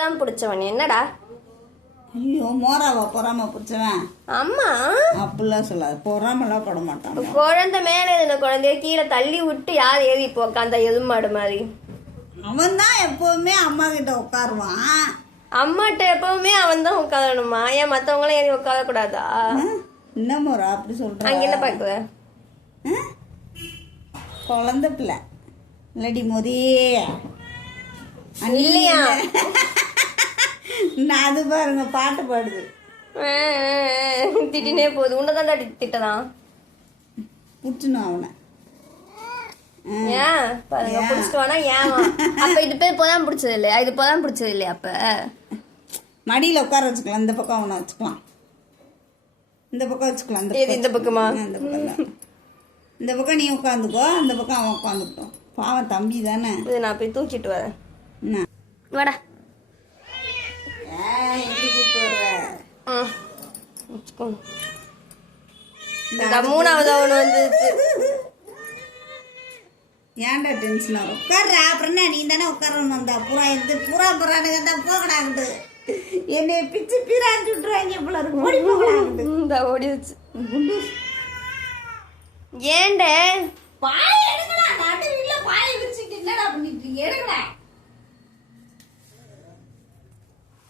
தான் பிடிச்சவன் என்னடா? ஐயோ மோராவா பொறாம பிடிச்சவன்? அம்மா அப்படிலாம் சொல்லாது, பொறாமலாம் பட மாட்டான். குழந்தை மேலே இருந்த குழந்தைய கீழே தள்ளி விட்டு யார் ஏறி இப்போ உட்காந்தா எதுமாடு மாதிரி? அவன் தான் எப்பவுமே அம்மா கிட்ட உட்காருவான். அம்மாட்ட எப்பவுமே அவன் தான் உட்காரணுமா? ஏன் மற்றவங்களாம் ஏறி உட்காரக்கூடாதா? என்ன மோரா அப்படி சொல்ற? அங்கே என்ன பார்க்குற? குழந்தை பிள்ளை இல்லடி மோதி இல்லையா? நான் அது பாருங்க பாட்டு பாடுது. திட்டினே போகுது. உன்னதான் திட்டலாம் புடிச்சணும் அவனை. ஏன் பாருங்க பிடிச்சிட்டு வானா ஏன்? அப்ப இது பேர் இப்போதான் பிடிச்சது இல்லையா? இது இப்போதான் பிடிச்சது இல்லையா? அப்ப மடியில உட்கார வச்சுக்கலாம். இந்த பக்கம் அவனை வச்சுக்கலாம், இந்த பக்கம் வச்சுக்கலாம். இந்த பக்கமா? இந்த பக்கம் இந்த பக்கம் நீ உட்காந்துக்கோ, அந்த பக்கம் அவன் உட்காந்துக்கிட்டோம். பாவம் தம்பி தானே. இது நான் போய் தூக்கிட்டு வரேன். என்ன வாடா. எப்படி கூப்பிட்டு வர்ற? மூணாவது அவனு வந்துச்சு. ஏன்டா டென்ஷன் ஆகும்? உட்கார்ற. அப்புறம் என்ன, நீ தானே உட்காரணும். வந்தா புறா இருந்து புறானுங்க தான் போகடாங்கிட்டு என்னை பிச்சு பீராச்சு விட்டுருவாங்க போல இருக்கு. ஓடி போகடாங்கிட்டு இந்த ஓடிடுச்சு. ஏண்ட பாய் எடுக்கடா, நடுவில் பாயை விரிச்சுட்டு என்னடா பண்ணிட்டு எடுக்கடா.